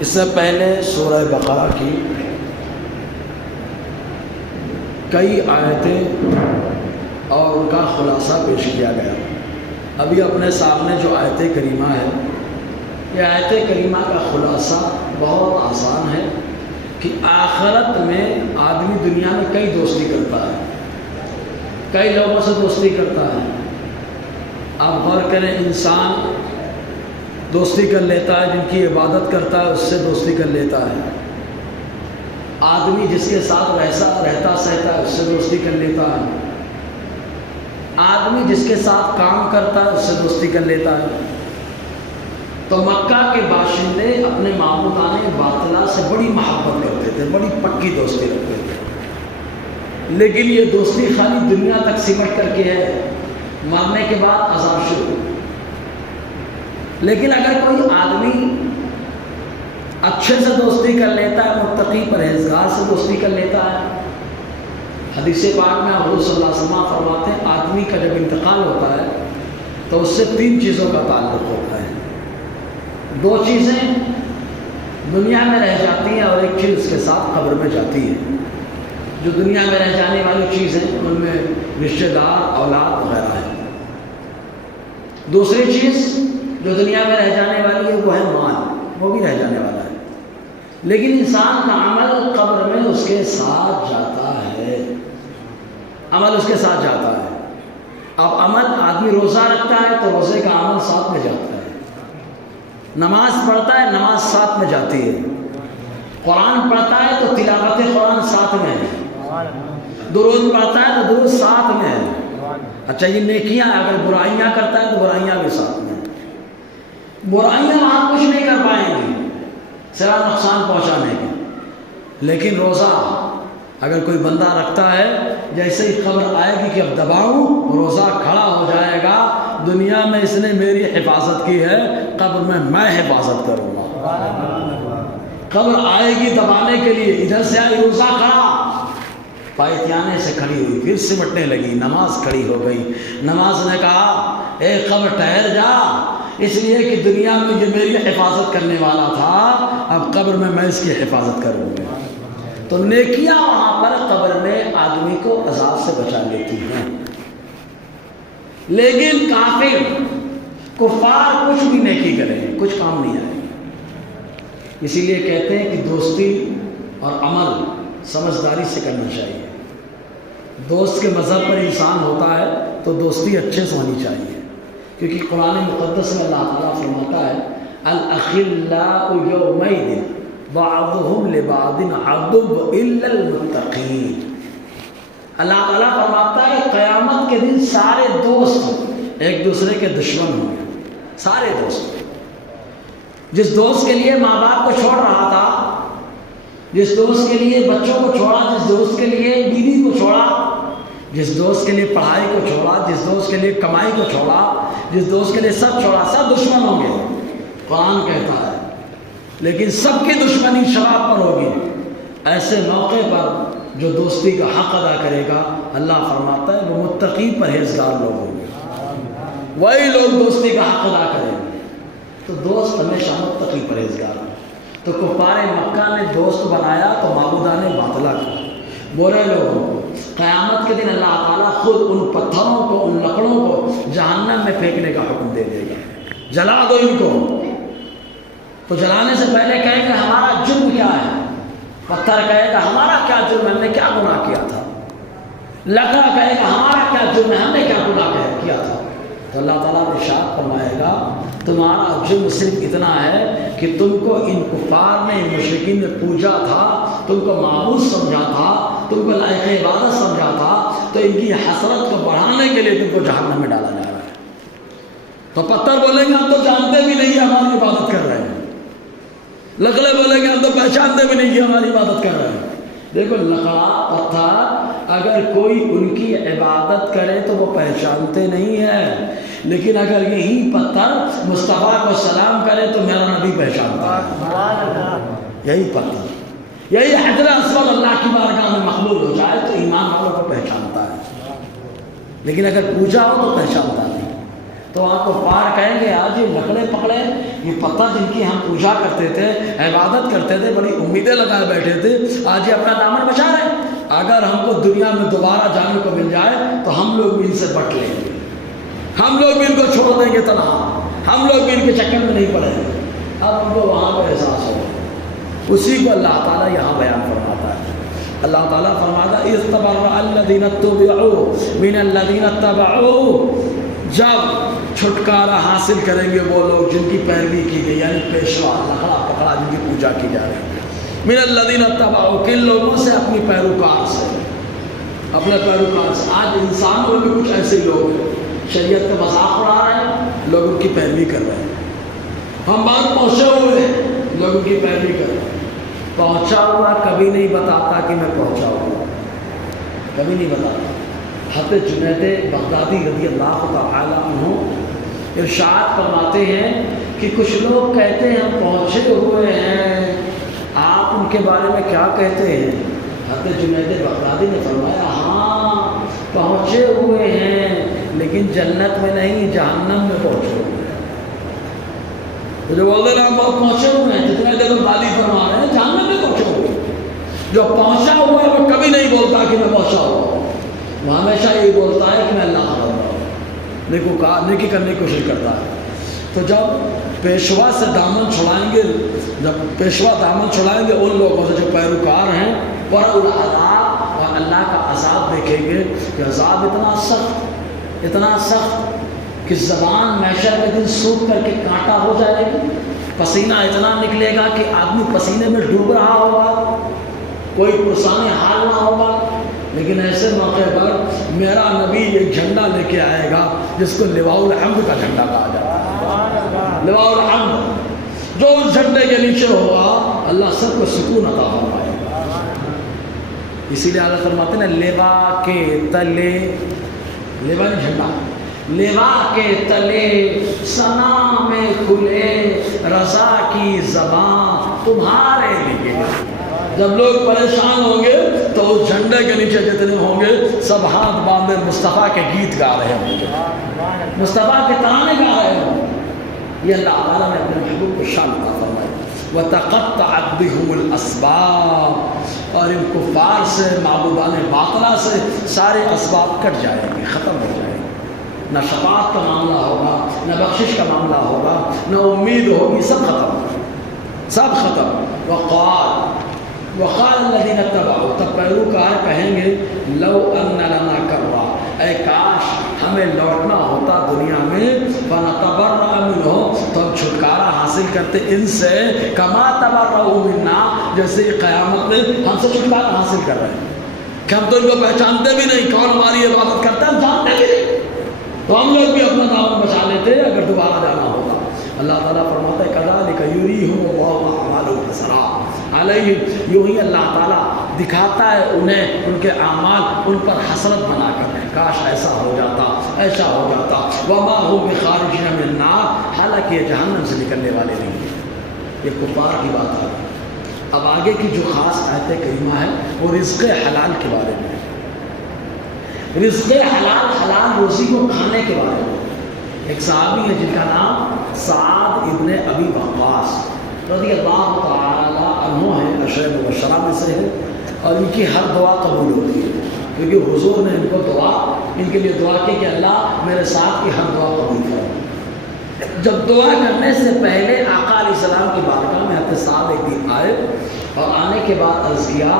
اس سے پہلے سورہ بقرہ کی کئی آیتیں اور ان کا خلاصہ پیش کیا گیا۔ ابھی اپنے سامنے جو آیت کریمہ ہے، یہ آیت کریمہ کا خلاصہ بہت آسان ہے کہ آخرت میں آدمی دنیا میں کئی دوستی کرتا ہے، کئی لوگوں سے دوستی کرتا ہے۔ آپ غور کریں، انسان دوستی کر لیتا ہے جن کی عبادت کرتا ہے، اس سے دوستی کر لیتا ہے۔ آدمی جس کے ساتھ رہتا سہتا ہے، اس سے دوستی کر لیتا ہے۔ آدمی جس کے ساتھ کام کرتا ہے، اس سے دوستی کر لیتا ہے۔ تو مکہ کے باشندے اپنے معبودان باطلہ سے بڑی محبت کرتے تھے، بڑی پکی دوستی رکھتے تھے، لیکن یہ دوستی خالی دنیا تک سمٹ کر کے ہے، مرنے کے بعد عذاب شروع۔ لیکن اگر کوئی آدمی اچھے سے دوستی کر لیتا ہے، متقی پرہیزگار سے دوستی کر لیتا ہے، حدیث پاک میں حضور صلی اللہ علیہ وسلم فرماتے ہیں آدمی کا جب انتقال ہوتا ہے تو اس سے 3 چیزوں کا تعلق ہوتا ہے۔ 2 چیزیں دنیا میں رہ جاتی ہیں اور ایک چیز اس کے ساتھ قبر میں جاتی ہے۔ جو دنیا میں رہ جانے والی چیزیں ان میں رشتہ دار، اولاد وغیرہ ہے۔ دوسری چیز جو دنیا میں رہ جانے والی ہے وہ ہے مال، وہ بھی رہ جانے والا ہے، لیکن انسان کا عمل قبر میں اس کے ساتھ جاتا ہے، عمل اس کے ساتھ جاتا ہے۔ اب عمل آدمی روزہ رکھتا ہے تو روزے کا عمل ساتھ میں جاتا ہے، نماز پڑھتا ہے نماز ساتھ میں جاتی ہے، قرآن پڑھتا ہے تو تلاوت قرآن ساتھ میں ہے، درود پڑھتا ہے تو درود ساتھ میں ہے۔ اچھا یہ نیکیاں، اگر برائیاں کرتا ہے تو برائیاں بھی ساتھ میں۔ برائیاں آپ کچھ نہیں کر پائیں گے سوا نقصان پہنچانے کے، لیکن روزہ اگر کوئی بندہ رکھتا ہے، جیسے ہی خبر آئے گی کہ اب دباؤں، روزہ کھڑا ہو جائے گا، دنیا میں اس نے میری حفاظت کی ہے، قبر میں حفاظت کروں گا۔ خبر آئے گی دبانے کے لیے، ادھر سے آئی روزہ کھڑا، پائتیانے سے کھڑی ہوئی، پھر سمٹنے لگی، نماز کھڑی ہو گئی۔ نماز نے کہا اے قبر ٹھہر جا، اس لیے کہ دنیا میں یہ میری حفاظت کرنے والا تھا، اب قبر میں اس کی حفاظت کروں گا۔ تو نیکیاں وہاں پر قبر میں آدمی کو عذاب سے بچا لیتی ہیں، لیکن کافر کفار کچھ بھی نیکی کریں کچھ کام نہیں آئے۔ اسی لیے کہتے ہیں کہ دوستی اور عمل سمجھداری سے کرنا چاہیے۔ دوست کے مذہب پر انسان ہوتا ہے تو دوستی اچھے سے ہونی چاہیے، کیونکہ قرآن مقدس میں اللہ تعالیٰ فرماتا ہے الاخلاء یومئذ بعضهم لبعض عدو الا المتقین۔ اللہ تعالیٰ فرماتا ہے قیامت کے دن سارے دوست ایک دوسرے کے دشمن ہوں گے، سارے دوست۔ جس دوست کے لیے ماں باپ کو چھوڑ رہا تھا، جس دوست کے لیے بچوں کو چھوڑا، جس دوست کے لیے بیوی کو چھوڑا، جس دوست کے لیے پڑھائی کو چھوڑا، جس دوست کے لیے کمائی کو چھوڑا، جس دوست کے لیے سب چھوڑا، سب دشمن ہوں گے، قرآن کہتا ہے۔ لیکن سب کی دشمنی شراب پر ہوگی۔ ایسے موقع پر جو دوستی کا حق ادا کرے گا، اللہ فرماتا ہے وہ متقی پرہیزگار لوگ ہوں گے، وہی لوگ دوستی کا حق ادا کریں گے۔ تو دوست ہمیشہ متقی پرہیزگار ہوں۔ تو کفار مکہ نے دوست بنایا تو معبودان باطلہ کو، برے لوگوں کو۔ قیامت کے دن اللہ تعالیٰ خود ان پتھروں کو، ان لکڑوں کو جہنم میں پھینکنے کا حکم دے دے گا، جلا دو ان کو۔ تو جلانے سے پہلے کہیں گے ہمارا جرم کیا ہے؟ پتھر کہے گا ہمارا کیا جرم ہے، ہم نے کیا گناہ کیا تھا؟ لکڑا کہے گا ہمارا کیا جرم ہے، ہم نے کیا گناہ کیا تھا؟ تو اللہ تعالیٰ ارشاد فرمائے گا تمہارا جرم صرف اتنا ہے کہ تم کو ان کفار نے، ان مشرکین نے پوجا تھا، تم کو معبود سمجھا تھا، تم کو لائق عبادت سمجھا تھا، تو ان کی حسرت کو بڑھانے کے لیے تم کو جہنم میں ڈالا جا رہا ہے۔ تو پتھر بولیں گے ہم تو جانتے بھی نہیں ہماری عبادت کر رہے ہیں، لکڑے بولیں گے ہم تو پہچانتے بھی نہیں کہ ہماری عبادت کر رہے ہیں۔ دیکھو لکڑا، پتھر، اگر کوئی ان کی عبادت کرے تو وہ پہچانتے نہیں ہیں، لیکن اگر یہی پتھر مصطفیٰ کو سلام کرے تو میرا نبی پہچانتا ہے۔ یہی پتھر، یہی حجر اسود اللہ کی بارگاہ میں مقبول ہو جائے تو ایمان والوں کو پہچانتا ہے، لیکن اگر پوجا ہو تو پہچانتا نہیں۔ تو وہاں کو پار کہیں گے آج یہ لکڑے پکڑے، یہ پتھر جن کی ہم پوجا کرتے تھے، عبادت کرتے تھے، بڑی امیدیں لگائے بیٹھے تھے، آج یہ اپنا دامن بچا رہے ہیں۔ اگر ہم کو دنیا میں دوبارہ جانے کو مل جائے تو ہم لوگ بھی ان سے بٹ لیں گے، ہم لوگ بھی ان کو چھوڑ دیں گے تنہا، ہم لوگ بھی ان کے چکر میں نہیں پڑیں گے۔ اب ہم کو وہاں پہ احساس ہوگا، اسی کو اللہ تعالیٰ یہاں بیان فرماتا ہے۔ اللہ تعالیٰ فرماتا ہے اِذ تَبَرَّأَ الَّذِينَ اتُّبِعُوا مِنَ الَّذِينَ اتَّبَعُوا، جب چھٹکارا حاصل کریں گے وہ لوگ جن کی پیروی کی گئی، یعنی پیشوا لکڑا پکڑا جن کی پوجا کی جا رہی ہے، من الذین اتبعوا، کن لوگوں سے؟ اپنی پیروکار سے، اپنے پیروکار سے۔ آج انسانوں میں بھی کچھ ایسے لوگ ہیں شریعت کا مذاق اڑا رہے ہیں، لوگ ان کی پیروی کر رہے ہیں۔ ہم بات پہنچے ہوئے ہیں، لوگ ان کی پیروی کر رہے ہیں۔ پہنچا ہوا کبھی نہیں بتاتا کہ میں پہنچا ہوا، کبھی نہیں بتاتا۔ حضرت جنید بغدادی رضی اللہ تعالی عنہ ارشاد فرماتے ہیں کہ کچھ لوگ کہتے ہیں ہم پہنچے ہوئے ہیں، آپ ان کے بارے میں کیا کہتے ہیں؟ حضرت جنید بغدادی نے فرمایا ہاں پہنچے ہوئے ہیں، لیکن جنت میں نہیں، جہنم میں پہنچے ہوئے ہیں۔ تو جو بولتے ہیں ہم بہت پہنچے ہوئے ہیں، جتنے دیر غالی فرما رہے ہیں، جہنم میں پہنچے ہوئے ہیں۔ جو پہنچا ہوا ہے وہ کبھی نہیں بولتا کہ میں پہنچا ہوا ہوں، وہ ہمیشہ یہی بولتا ہے کہ میں اللہ کا بندہ ہوں، نیکی کرنے کی کوشش کرتا ہے۔ تو جب پیشوا سے دامن چھڑائیں گے، جب پیشوا دامن چھڑائیں گے ان لوگوں سے جو پیروکار ہیں، وَالْعَذَابُ، اور اللہ کا عذاب دیکھیں گے کہ عذاب اتنا سخت کہ زبان محشر کے دن سوکھ کر کے کانٹا ہو جائے گی، پسینہ اتنا نکلے گا کہ آدمی پسینے میں ڈوب رہا ہوگا، کوئی پرسان حال نہ ہوگا۔ لیکن ایسے موقع پر میرا نبی ایک جھنڈا لے کے آئے گا جس کو لواء الحمد کا جھنڈا کہا جاتا ہے، لواء الحمد۔ جو اس جھنڈے کے نیچے ہوگا اللہ سب کو سکون عطا فرمائے گا۔ اسی لیے اللہ فرماتے ہیں لوا کے تلے، لوا نہیں جھنڈا، لوا کے تلے ثنا میں کھلے رضا کی زبان تمہارے لیے۔ جب لوگ پریشان ہوں گے تو اس جھنڈے کے نیچے جتنے ہوں گے سب ہاتھ باندھے مصطفیٰ کے گیت گا رہے ہوں گے، مصطفیٰ کے ترانے گا رہے ہوں گے۔ یہ اللہ تعالیٰ نے اپنے محبوب کو شان عطا فرمائی۔ وَتَقَطَّعَتْ بِهُمُ الْأَسْبَابُ، اور ان کفار سے، معبودان باطلہ سے سارے اسباب کٹ جائیں گے، ختم ہو جائیں گے۔ نہ شفاعت کا معاملہ ہوگا، نہ بخشش کا معاملہ ہوگا، نہ امید ہوگی، سب ختم، سب ختم۔ وقال الذین اتبعوا، تب پیروکار کہیں گے لو ان لنا کرا، اے کاش ہمیں لوٹنا ہوتا دنیا میں، فنتبرأ منہم، تو ہم چھٹکارا حاصل کرتے ان سے، کما تبرؤوا منا، جیسے قیامت میں ہم سے چھٹکارا حاصل کر رہے ہیں کہ ہم تو ان کو پہچانتے بھی نہیں، کون ہماری عبادت کرتا ہے ہم جانتے بھی نہیں، تو ہم لوگ بھی اپنا دامن بچا لیتے اگر دوبارہ جانا ہوگا۔ اللہ تعالیٰ فرماتا ہے کذالک یریہم اللہ اعمالہم حسرات علیہم، یوں ہی اللہ تعالیٰ دکھاتا ہے انہیں ان کے اعمال ان پر حسرت بنا کر، کاش ایسا ہو جاتا، ایسا ہو جاتا۔ وما هم بخارجین من النار، حالانکہ یہ جہنم سے نکلنے والے نہیں ہیں۔ یہ کفار کی بات ہے۔ اب آگے کی جو خاص آیت کریمہ ہے وہ رزق حلال کے بارے میں ہے، رزق حلال، حلال روزی کو کھانے کے بارے میں۔ ایک صحابی ہے جن کا نام سعد ابن ابی وقاص رضی اللہ تعالی عنہ ہے، عشرہ مبشرہ میں سے ہے، اور ان کی ہر دعا قبول ہوتی ہے، کیونکہ حضور نے ان کو دعا، ان کے لیے دعا کی کہ اللہ میرے ساتھ کی ہر دعا قبول کرو۔ جب دعا کرنے سے پہلے آقا علیہ السلام کی بارگاہ میں حضرت سعد ایک دن آئے، اور آنے کے بعد عرض کیا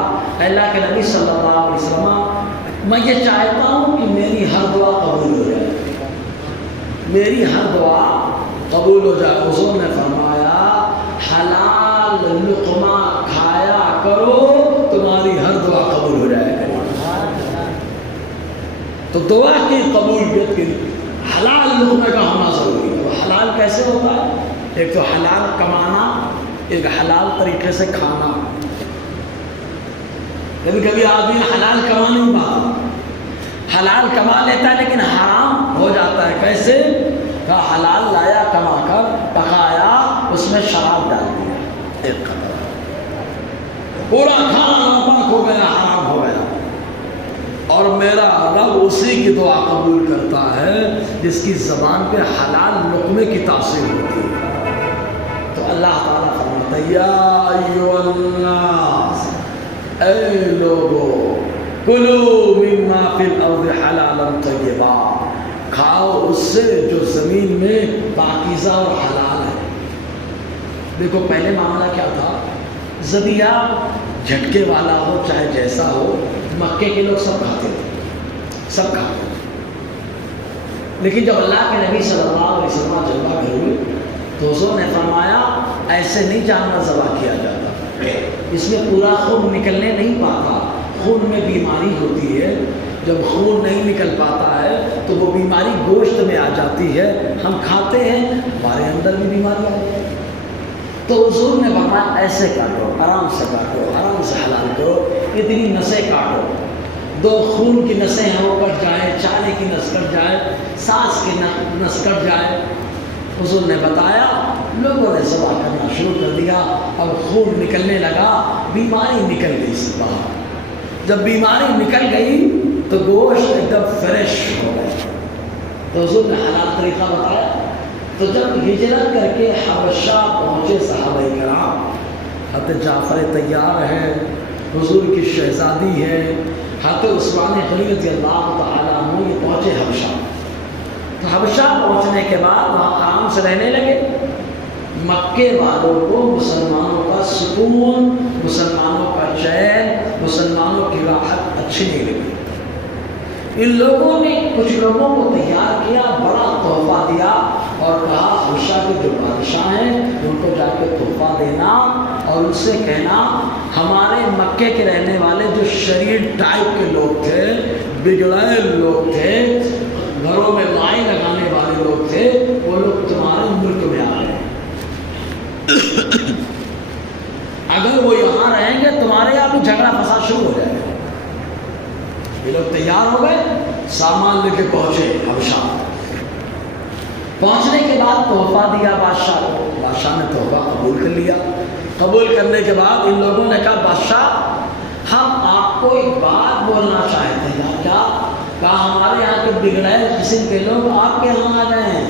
اللہ کے نبی صلی اللہ علیہ وسلم، میں یہ چاہتا ہوں کہ میری ہر دعا قبول ہو جائے، میری ہر دعا قبول ہو جائے۔ حضور نے فرمایا حلال لقمہ کھایا کرو، تمہاری ہر دعا قبول ہو جائے گی۔ تو دعا کی قبولیت کے لیے حلال لقمے کا ہونا ضروری ہے۔ وہ حلال کیسے ہوتا ہے؟ ایک تو حلال کمانا، ایک حلال طریقے سے کھانا۔ کبھی کبھی آدمی حلال کما نہیں پاتا، حلال کما لیتا ہے لیکن حرام ہو جاتا ہے۔ کیسے؟ کہ حلال لایا کما کر پکایا، اس میں شراب ڈال دیا، ایک قطرہ، پورا کھانا ناپاک ہو گیا، حرام ہو گیا، اور میرا رب اسی کی دعا قبول کرتا ہے جس کی زبان پہ حلال لقمے کی تاثیر ہوتی ہے۔ تو اللہ تعالیٰ فرماتا ہے یا ایھا الناس، اے لوگو، کلوا مما فی الارض حلالا طیبا، کھاؤ اس سے جو زمین میں پاکیزہ اور حلال ہے۔ دیکھو پہلے معاملہ کیا تھا، ذبیحہ جھٹکے والا ہو چاہے جیسا ہو، مکے کے لوگ سب کھاتے تھے، سب کھاتے تھے۔ لیکن جب اللہ کے نبی صلی اللہ علیہ وسلم جلوہ گھر ہوئے تو حضور نے فرمایا ایسے نہیں جانور ذبح کیا جاتا، اس میں پورا خون نکلنے نہیں پاتا، خون میں بیماری ہوتی ہے، جب خون نہیں نکل پاتا ہے تو وہ بیماری گوشت میں آ جاتی ہے، ہم کھاتے ہیں ہمارے اندر بھی بیماری آ جاتی ہے۔ تو حضور نے فرمایا ایسے کاٹو، آرام سے کاٹو، آرام سے حلال کرو، اتنی نسیں کاٹو، دو خون کی نسیں ہیں وہ کٹ جائے، چانے کی نس کٹ جائے، سانس کی نس کٹ جائے۔ حضور نے بتایا، لوگوں نے ذبح کرنا شروع کر دیا، اب خون نکلنے لگا، بیماری نکل گئی سے باہر۔ جب بیماری نکل گئی تو گوشت ایک دم فریش ہو گیا، تو حضور نے حلال طریقہ بتایا۔ تو جب ہجرت کر کے حبشہ پہنچے صحابہ کرام، حضرت جعفر طیار ہے، حضور کی شہزادی ہے، حضرت عثمان غنی رضی اللہ تعالیٰ عنہ، یہ پہنچے حبشہ۔ تو حبشہ پہنچنے کے بعد وہاں آرام سے رہنے لگے۔ مکے والوں کو مسلمانوں کا سکون، مسلمانوں کا چین، مسلمانوں کی راحت اچھی نہیں لگی۔ ان لوگوں نے کچھ لوگوں کو تیار کیا، بڑا تحفہ دیا اور کہا حبشہ کے جو بادشاہ ہیں ان کو جا کے تحفہ دینا اور ان سے کہنا ہمارے مکے کے رہنے والے جو شریر ٹائپ کے لوگ تھے، بگڑائے لوگ تھے، گھروں میں لائیں لگانے والے لوگ تھے، وہ لوگ تمہارے ملک میں آ رہے ہیں، اگر وہ یہاں رہیں گے تمہارے یہاں بھی جھگڑا فساد شروع ہو جائے گا۔ یہ لوگ تیار ہو گئے، سامان لے کے پہنچے حبشہ۔ پہنچنے کے بعد تحفہ دیا بادشاہ کو، بادشاہ نے تحفہ قبول کر لیا۔ قبول کرنے کے بعد ان لوگوں نے کہا بادشاہ ہم آپ کو ایک بات بولنا چاہتے ہیں۔ کیا؟ کہا ہمارے یہاں کے بگڑائے قسم کے لوگ آپ کے یہاں آ گئے ہیں،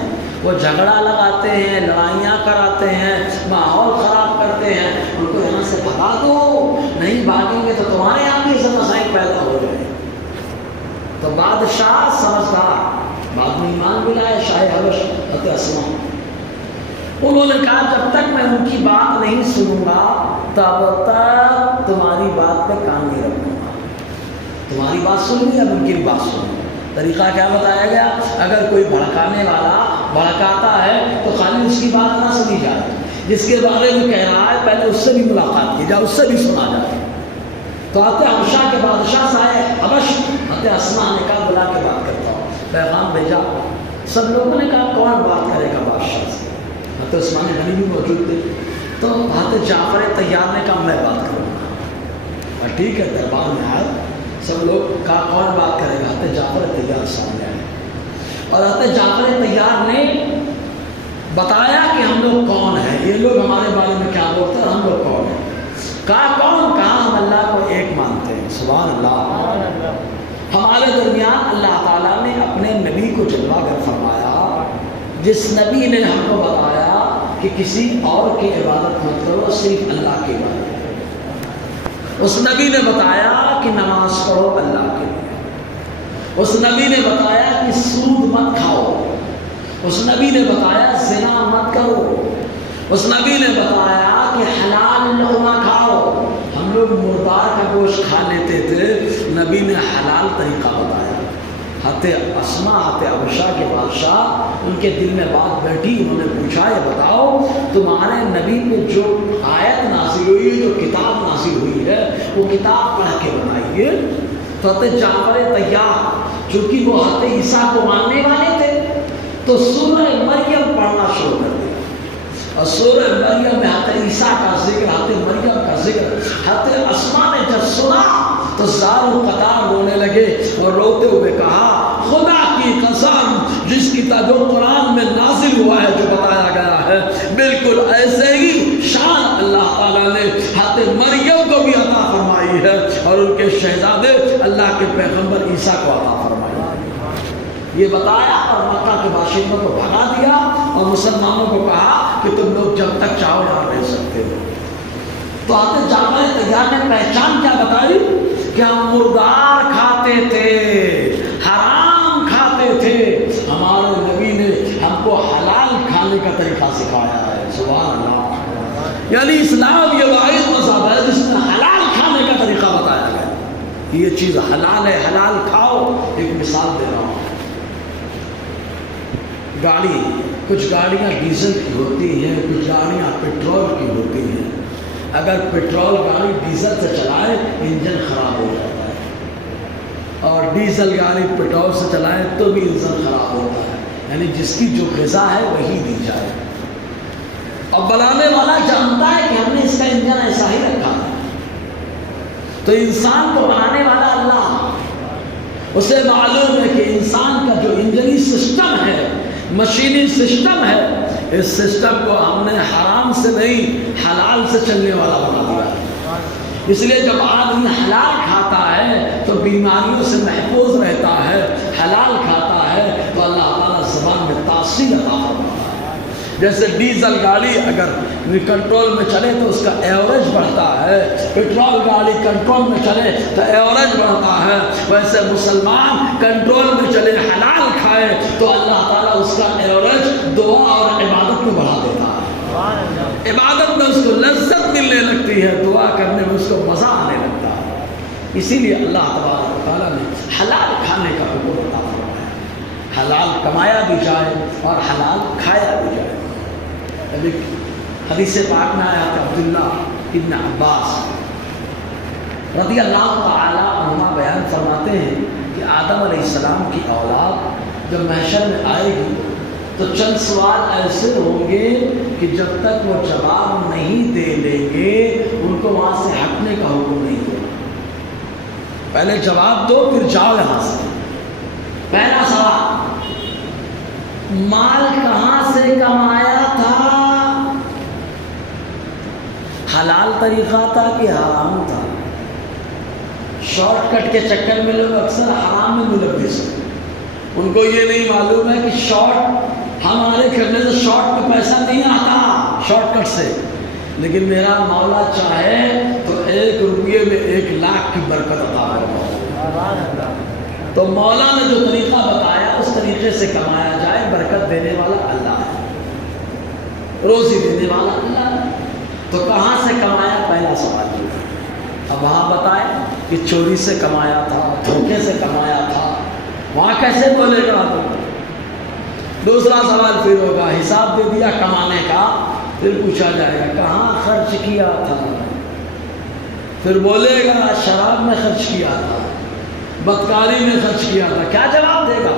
وہ جھگڑا لگاتے ہیں، لڑائیاں کراتے ہیں، ماحول خراب کرتے ہیں، ان کو یہاں سے بھگا دو، نہیں بھاگیں گے تو تمہارے یہاں بھی ایسے مسائل پیدا ہو جائیں۔ تو بادشاہ سمجھدار، بعد میں ایمان بھی لائے شاہ حبش حضرت اسما، انہوں نے کہا جب تک میں ان کی بات نہیں سنوں گا تب تک تمہاری بات پہ کان نہیں رکھوں گا۔ تمہاری بات سن لی، اب ان کی بات سنوں۔ طریقہ کیا بتایا گیا، اگر کوئی بھڑکانے والا بھڑکاتا ہے تو خالی اس کی بات نہ سنی جائے، جس کے بارے میں کہہ رہا ہے پہلے اس سے بھی ملاقات کی جائے، اس سے بھی سنا جائے۔ تو حضرت حبشہ کے بادشاہ صاحب حبش حضرت اسما نے کہا بلا کے بات کرتا ہوں، پیغام بھیجا۔ سب لوگوں نے کہا کون بات کرے گا بادشاہ سے؟ حضرت عثمان غنی بھی موجود تھے، تو حضرت جعفر طیار نے کہا میں بات کروں گا۔ اور ٹھیک ہے، دربار میں آئے سب لوگ، کہا کون بات کرے گا؟ حضرت جعفر طیار سامنے آئے اور حضرت جعفر طیار نے بتایا کہ ہم لوگ کون ہیں، یہ لوگ ہمارے بارے میں کیا بولتے ہیں، ہم لوگ کون ہیں۔ کہا کون؟ کہا ہم اللہ کو ایک مانتے ہیں۔ سبحان اللہ۔ ہمارے درمیان اللہ تعالیٰ نے اپنے نبی کو جلوہ گر فرمایا، جس نبی نے ہم کو بتایا کہ کسی اور کی عبادت مت کرو، صرف اللہ کی عبادت کرو۔ اس نبی نے بتایا کہ نماز پڑھو اللہ کے لیے، اس نبی نے بتایا کہ سود مت کھاؤ، اس نبی نے بتایا زنا مت کرو، اس نبی نے بتایا کہ حلال لقمہ کھاؤ۔ ہم لوگ مردار کا گوشت کھا لیتے تھے، نبی نے حلال طریقہ بتایا۔ حضرت اسما حضرت حبشہ کے بادشاہ، ان کے دل میں بات بیٹھی، انہوں نے پوچھا یہ بتاؤ تمہارے نبی پہ جو آیت نازل ہوئی ہے، جو کتاب نازل ہوئی ہے، وہ کتاب پڑھ کے بتائیے۔ تو حضرت جعفر طیار چونکہ وہ حضرت عیسیٰ کو ماننے والے تھے تو سورہ مریم پڑھنا شروع کر دیا، اور سورہ مریم میں حضرت عیسیٰ کا ذکر، حضرت مریم کا ذکر۔ حضرت اسما نے جب سنا تو زار و قطار رونے لگے اور روتے ہوئے کہا خدا کی قسم، جس کی جو قرآن میں نازل ہوا ہے، جو بتایا گیا ہے، بالکل ایسے ہی شان اللہ تعالیٰ نے حضرت مریم کو بھی عطا فرمائی ہے اور ان کے شہزادے اللہ کے پیغمبر عیسیٰ کو عطا فرمائی ہے۔ یہ بتایا اور مکہ کے باشندوں کو بھگا دیا اور مسلمانوں کو کہا کہ تم لوگ جب تک چاہو یہاں رہ سکتے ہو۔ تو آتے جامعہ تیار نے پہچان کیا بتائی کہ ہم مردار کھاتے تھے، حرام کھاتے تھے، ہمارے نبی نے ہم کو حلال کھانے کا طریقہ سکھایا ہے۔ سبحان اللہ، یعنی اسلام یہ واحد مذہب ہے جس میں حلال کھانے کا طریقہ بتایا گیا۔ یہ چیز حلال ہے، حلال کھاؤ۔ ایک مثال دے رہا ہوں، گاڑی، کچھ گاڑیاں ڈیزل کی ہوتی ہیں، کچھ گاڑیاں پیٹرول کی ہوتی ہیں۔ اگر پیٹرول گاڑی ڈیزل سے چلائے انجن خراب ہو جاتا ہے، اور ڈیزل گاڑی پیٹرول سے چلائے تو بھی انجن خراب ہوتا ہے۔ یعنی جس کی جو غذا ہے وہی دی جائے۔ اب بنانے والا جانتا ہے کہ ہم نے اس کا انجن ایسا ہی رکھا ہے، تو انسان کو بنانے والا اللہ، اسے معلوم ہے کہ انسان کا جو انجنی سسٹم ہے، مشینی سسٹم ہے، اس سسٹم کو ہم نے حرام سے نہیں حلال سے چلنے والا بنا دیا ہے۔ اس لیے جب آدمی حلال کھاتا ہے تو بیماریوں سے محفوظ رہتا ہے، حلال کھاتا ہے تو اللہ تعالیٰ زبان میں تاثیر عطا فرماتا ہے۔ جیسے ڈیزل گاڑی اگر کنٹرول میں چلے تو اس کا ایوریج بڑھتا ہے، پیٹرول گاڑی کنٹرول میں چلے تو ایوریج بڑھتا ہے، ویسے مسلمان کنٹرول میں چلے، حلال کھائے تو اللہ تعالیٰ اس کا ایوریج دعا اور عبادت میں بڑھا دیتا ہے۔ عبادت میں اس کو لذت ملنے لگتی ہے، دعا کرنے میں اس کو مزہ آنے لگتا ہے۔ اسی لیے اللہ تبارک و تعالیٰ نے حلال کھانے کا حکم عطا فرمایا، حلال کمایا بھی جائے اور حلال کھایا بھی جائے۔ ابھی حدیث پاک میں آیا کہ عبداللہ ابن عباس رضی اللہ تعالیٰ عنہما بیان فرماتے ہیں کہ آدم علیہ السلام کی اولاد جب محشر میں آئے گی تو چند سوال ایسے ہوں گے کہ جب تک وہ جواب نہیں دے لیں گے ان کو وہاں سے ہٹنے کا حکم نہیں ہوگا۔ پہلے جواب دو پھر جاؤ یہاں سے۔ پہلا سوال، مال کہاں سے کمایا تھا؟ حلال طریقہ تھا کہ حرام تھا؟ شارٹ کٹ کے چکر میں لوگ اکثر حرام میں ملوث ہیں، ان کو یہ نہیں معلوم ہے کہ شارٹ ہمارے کرنے سے شارٹ میں پیسہ نہیں آتا شارٹ کٹ سے، لیکن میرا مولا چاہے تو 1 روپیے میں 1 لاکھ کی برکت عطا کرے۔ تو مولا نے جو طریقہ بتایا اس طریقے سے کمایا جائے۔ برکت دینے والا اللہ ہے، روزی دینے والا اللہ ہے۔ تو کہاں سے کمایا؟ پہلا سوال یہ۔ اب وہاں بتائے کہ چوری سے کمایا تھا، دھوکے سے کمایا تھا، وہاں کیسے بولے گا؟ دوسرا سوال پھر ہوگا، حساب دے دیا کمانے کا، پھر پوچھا جائے گا کہاں خرچ کیا تھا؟ پھر بولے گا شراب میں خرچ کیا تھا، بدکاری میں خرچ کیا تھا، کیا جواب دے گا؟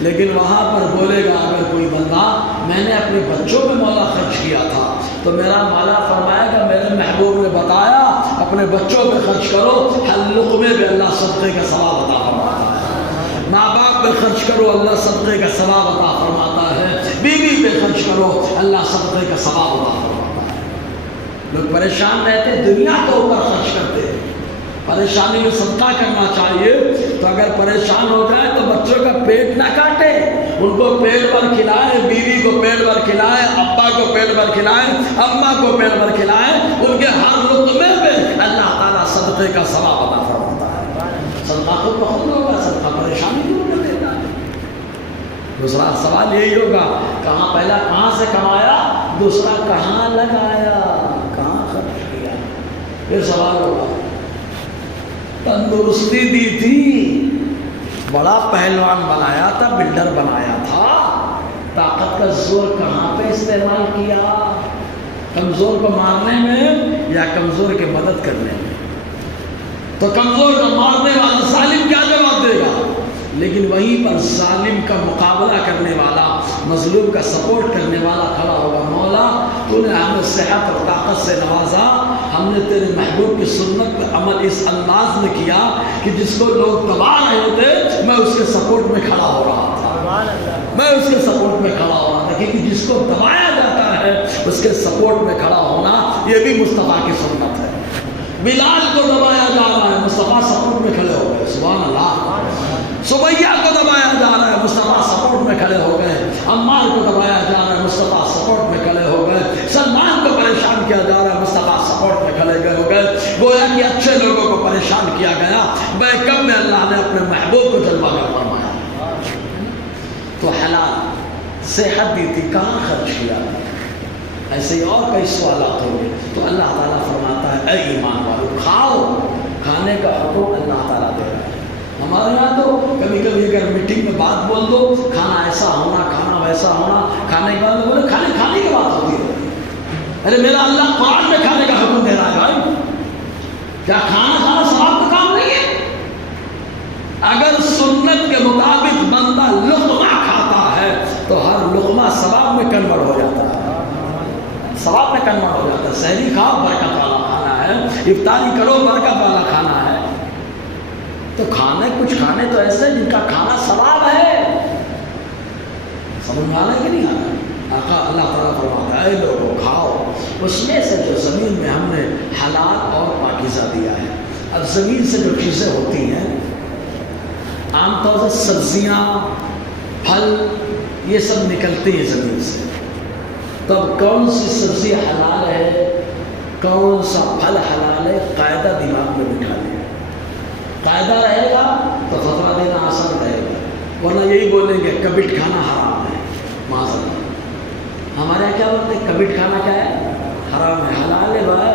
لیکن وہاں پر بولے گا اگر کوئی بندہ میں نے اپنے بچوں پہ مولا خرچ کیا تھا تو میرا مولا فرمائے گا میرے محبوب نے بتایا اپنے بچوں پہ خرچ کرو، ہر لقمے پہ اللہ صدقے کا ثواب عطا فرماتا ہے۔ ماں باپ پہ خرچ کرو، اللہ صدقے کا ثواب عطا فرماتا ہے۔ بیوی پہ خرچ کرو، اللہ صدقے کا ثواب عطا فرماتا ہے۔ لوگ پریشان رہتے، دنیا کے اوپر خرچ کرتے ہیں، پریشانی میں صدقہ کرنا چاہیے۔ تو اگر پریشان ہو جائے تو بچوں کا پیٹ نہ کاٹے، ان کو پیٹ بھر کھلائے، بیوی کو پیٹ بھر کھلائے، ابا کو پیٹ بھر کھلائے، اماں کو پیٹ بھر کھلائے، ان کے ہر لقمے پہ اللہ تعالیٰ صدقے کا ثواب عطا فرماتا ہے۔ صدقہ خود بخود ہوگا، صدقہ پریشانی دور کر دیتا ہے۔ دوسرا سوال یہی ہوگا کہاں، پہلا کہاں سے کمایا، دوسرا کہاں لگایا، کہاں خرچ کیا۔ پھر سوال ہوگا تندرستی دی تھی، بڑا پہلوان بنایا تھا، بلڈر بنایا تھا، طاقت کا زور کہاں پہ استعمال کیا، کمزور کو مارنے میں یا کمزور کی مدد کرنے میں؟ تو کمزور کو مارنے والا ظالم کیا جواب دے گا؟ لیکن وہیں پر ظالم کا مقابلہ کرنے والا، مظلوم کا سپورٹ کرنے والا کھڑا ہوگا، مولا تو نے ہمیں صحت اور طاقت سے نوازا، ہم نے تیرے محبوب کی سنت پر عمل اس انداز میں کیا کہ جس کو لوگ دبا رہے تھے میں اس کے سپورٹ میں کھڑا ہو رہا تھا، میں اس کے سپورٹ میں کھڑا ہو رہا تھا، کیونکہ جس کو دبایا جاتا ہے اس کے سپورٹ میں کھڑا ہونا یہ بھی مصطفیٰ کی سنت ہے۔ بلال کو دبایا جا رہا ہے، مصطفیٰ سپورٹ میں کھڑے ہو گئے، سبحان اللہ۔ سمیہ کو دبایا جا رہا ہے، مصطفیٰ سپورٹ میں کھڑے ہو گئے۔ عمار کو دبایا جا رہا ہے، مصطفیٰ سپورٹ میں کھڑے ہو گئے۔ سلمان کو پریشان کیا جا رہا ہے، مصطفیٰ سپورٹ میں کھڑے ہو گئے۔ گویا کہ اچھے لوگوں کو پریشان کیا گیا، بیکم میں اللہ نے اپنے محبوب کو جلوہ گر فرمایا۔ تو حلال صحت دی تھی، کہاں خرچ کیا؟ ایسے ہی اور کئی سوالات ہوں گے۔ تو اللہ تعالیٰ فرماتا ہے اے ایمان والو کھاؤ، کھانے کا حکم اللہ تعالیٰ دے رہا ہے۔ ہمارے یہاں تو کبھی کبھی اگر میٹنگ میں بات بول دو، کھانا ایسا ہونا، کھانا ویسا ہونا، کھانے کے بعد بولے کھانے کی بات ہوتی ہے۔ ارے میرا اللہ قرآن میں کھانے کا حکم دے رہا ہے بھائی، کیا کھانا ثواب کا کام نہیں ہے؟ اگر سنت کے مطابق بندہ لقمہ کھاتا ہے تو ہر لقمہ ثواب میں کنورٹ ہو جاتا ہے، ثواب میں کنورٹ ہو جاتا ہے۔ سحری کھاؤ، برکت والا کھانا ہے، افطاری کرو، برکت والا کھانا ہے۔ تو کچھ کھانے تو ایسے جن کا کھانا ثواب ہے، سمجھ میں آنا کہ نہیں آنا؟ آقا اللہ تعالیٰ فرماتا ہے اے لوگوں کھاؤ اس میں سے جو زمین میں ہم نے حلال اور پاکیزہ دیا ہے۔ اب زمین سے جو چیزیں ہوتی ہیں عام طور سے سبزیاں، پھل، یہ سب نکلتی ہیں زمین سے۔ تب کون سی سبزی حلال ہے، کون سا پھل حلال ہے، قاعدہ دماغ میں بٹھا لیں۔ قاعدہ رہے گا تو فتویٰ دینا آسان رہے گا، ورنہ یہی بولیں گے کبٹ کھانا حرام ہے، معاذ اللہ۔ ہمارے یہاں کیا بولتے ہیں؟ کبٹ کھانا کیا ہے؟ حرام ہے۔ حلال ہے بھائی،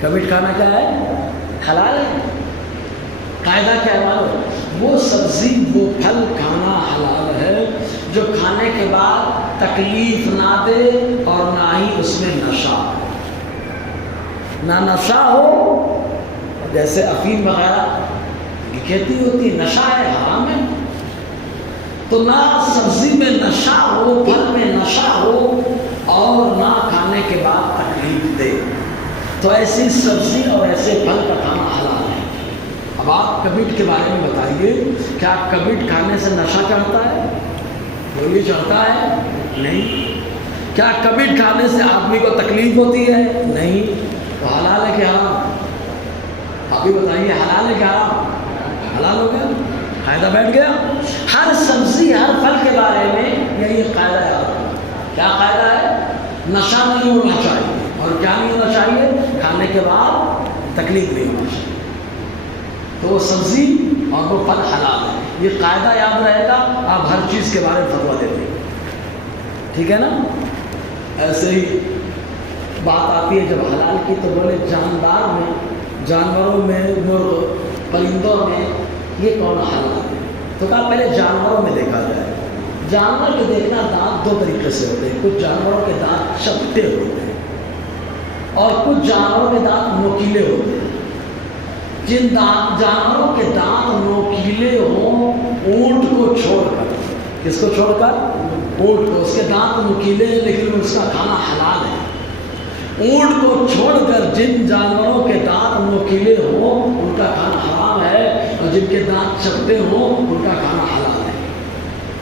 کبٹ کھانا کیا ہے؟ حلال ہے۔ قاعدہ کیا ہے معلوم؟ وہ سبزی وہ پھل کھانا حلال ہے جو کھانے کے بعد تکلیف نہ دے اور نہ ہی اس میں نشہ ہو، نہ نشہ ہو، جیسے افیم وغیرہ کی کھیتی ہوتی ہے، نشہ ہے، حرام ہے۔ تو نہ سبزی میں نشہ ہو، پھل میں نشہ ہو، اور نہ کھانے کے بعد تکلیف دے، تو ایسی سبزی اور ایسے پھل کا کھانا حلال ہے۔ اب آپ کبٹ کے بارے میں بتائیے، کیا کبٹ کھانے سے نشہ چڑھتا ہے؟ بولیے چڑھتا ہے؟ نہیں۔ کیا کبٹ کھانے سے آدمی کو تکلیف ہوتی ہے؟ نہیں۔ تو حلال ہے کہ حرام؟ آپ بھی بتائیے، حلال ہے کہ حرام؟ حلال ہو گیا، قاعدہ بیٹھ گیا۔ ہر سبزی ہر پھل کے بارے میں یہی قاعدہ ہے۔ کیا قاعدہ ہے؟ نشہ نہیں ہونا چاہیے، اور کیا نہیں ہونا چاہیے؟ کھانے کے بعد تکلیف نہیں ہونا چاہیے۔ تو وہ سبزی اور وہ پھل حلال ہے، یہ قاعدہ یاد رہے گا، آپ ہر چیز کے بارے میں فتویٰ دیتے ہیں، ٹھیک ہے نا؟ ایسے ہی بات آتی ہے جب حلال کی تو بولے جاندار میں، جانوروں میں، مرغ پرندوں میں یہ کون حلال ہے؟ تو کہا پہلے جانوروں میں دیکھا جائے۔ جانور کے دیکھنا دانت دو طریقے سے ہوتے ہیں، کچھ جانوروں کے دانت چپٹے ہوتے ہیں اور کچھ جانوروں کے دانت نوکیلے ہوتے ہیں۔ جن جانوروں کے دانت نوکیلے ہوں، اونٹ کو چھوڑ کر، کس کو چھوڑ کر؟ اونٹ کو، اس کے دانت نوکیلے ہیں لیکن اس کا کھانا حلال ہے۔ اونٹ کو چھوڑ کر جن جانوروں کے دانت نوکیلے ہوں ان کا کھانا حرام ہے، اور جن کے دانت چپٹے ہوں ان کا کھانا حلال ہے۔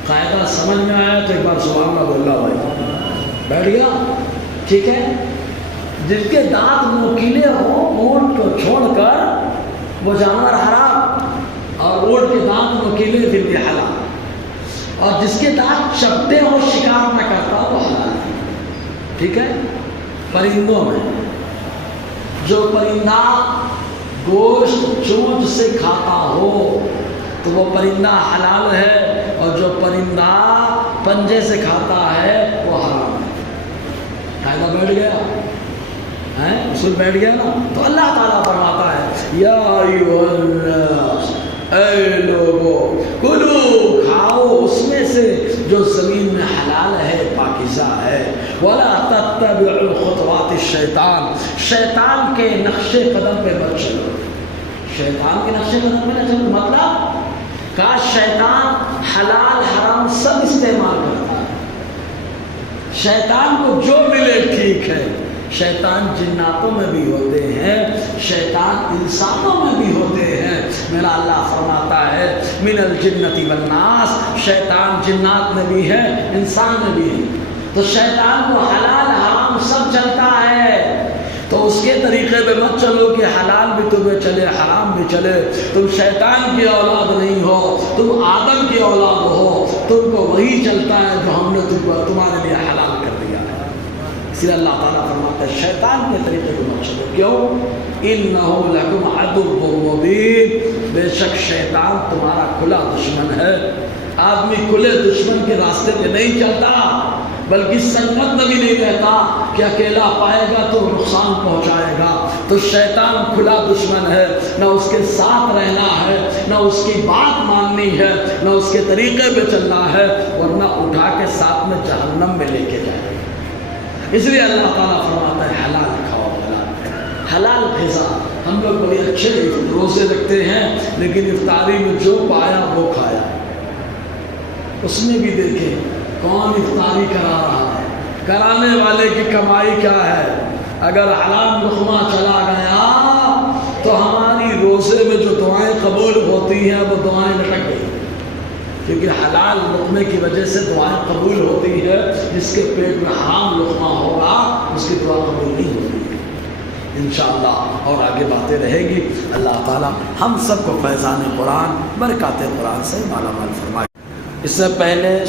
قاعدہ سمجھ میں آیا تو ایک بار سبحان اللہ بولنا بھائی، بیٹھ گیا؟ ٹھیک ہے۔ جن کے دانت نوکیلے ہوں اونٹ کو چھوڑ کر وہ جانور حرام، اور اونٹ کے دانت نوکیلے پھر بھی حلال، اور جس کے دانت چپٹے ہوں شکار نہ کرتا وہ حلال ہے، ٹھیک ہے۔ پرندوں میں جو پرندہ گوشت چونچ سے کھاتا ہو تو وہ پرندہ حلال ہے، اور جو پرندہ پنجے سے کھاتا ہے وہ حرام ہے۔ قاعدہ بیٹھ گیا، اصول بیٹھ گیا نا؟ تو اللہ تعالیٰ فرماتا ہے یا ایھا الناس، اے لوگو کلو، کھاؤ اس میں سے جو زمین میں حلال ہے، پاکیزہ ہے، ولا تتبعوا خطوات الشیطان، شیطان کے نقش قدم پہ مت چلو۔ شیطان کے نقش قدم پہ نہ چلو مطلب کا شیطان حلال حرام سب استعمال کرتا ہے، شیطان کو جو ملے ٹھیک ہے۔ شیطان جناتوں میں بھی ہوتے ہیں، شیطان انسانوں میں بھی ہوتے ہیں۔ میرا اللہ فرماتا ہے من الجنۃ والناس، شیطان جنات میں بھی ہے، انسان میں بھی ہے۔ تو شیطان کو حلال حرام سب چلتا ہے، تو اس کے طریقے پہ مت چلو کہ حلال بھی تمہیں چلے حرام بھی چلے. تم شیطان کی اولاد نہیں ہو, تم آدم کی اولاد ہو. تم کو وہی چلتا ہے جو ہم نے تمہارے لیے حلال کر دیا ہے. اس لیے اللہ تعالیٰ فرماتا ہے شیطان کے طریقے پہ مت چلو. کیوں؟ اِنَّهُ لَكُمْ عَدُوٌّ مُّبِينٌ, بے شک شیطان تمہارا کھلا دشمن ہے. آدمی کھلے دشمن کے راستے پہ نہیں چلتا, بلکہ سنگت میں بھی نہیں رہتا کہ اکیلا پائے گا تو نقصان پہنچائے گا. تو شیطان کھلا دشمن ہے, نہ اس کے ساتھ رہنا ہے, نہ اس کی بات ماننی ہے, نہ اس کے طریقے پہ چلنا ہے, ورنہ اٹھا کے ساتھ میں جہنم میں لے کے جائے. اس لیے اللہ تعالیٰ فرماتا ہے حلال کھاؤ, حلال غذا. ہم لوگ بڑے اچھے روزے رکھتے ہیں, لیکن افطاری میں جو پایا وہ کھایا. اس میں بھی دیکھیں کون افطاری کرا رہا ہے, کرانے والے کی کمائی کیا ہے. اگر حرام لقمہ چلا گیا تو ہماری روزے میں جو دعائیں قبول ہوتی ہیں وہ دعائیں لٹک گئی, کیونکہ حلال لقمے کی وجہ سے دعائیں قبول ہوتی ہے. جس کے پیٹ میں حرام لقمہ ہوگا اس کی دعا قبول نہیں ہوگی انشاءاللہ. اور آگے باتیں رہے گی. اللہ تعالیٰ ہم سب کو فیضان قرآن برکات قرآن سے مالا مال فرمائے. اس سے پہلے